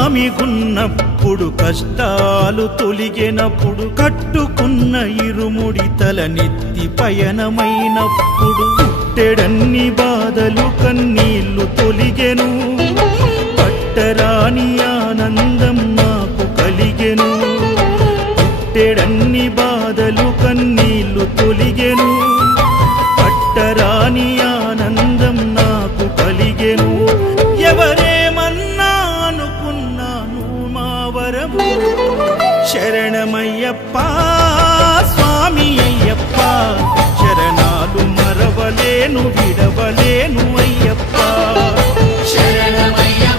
స్వామి గున్నప్పుడు కష్టాలు తొలిగినప్పుడు కట్టుకున్న ఇరుముడి తలనెత్తి పయనమైనప్పుడు పుట్టెడన్ని బాధలు కన్నీళ్లు తొలిగెను పట్టరాని ఆనందం నాకు కలిగెను పుట్టెడన్ని బాధలు కన్నీళ్లు తొలిగెను పట్టరాని ఆనందం నాకు కలిగెను ఎవరేమన్నా అనుకున్నాను మా వరము శరణమయ్యప్ప స్వామి అయ్యప్ప శరణాలు మరవలేను విడవలేను అయ్యప్ప శరణమయ్యప్ప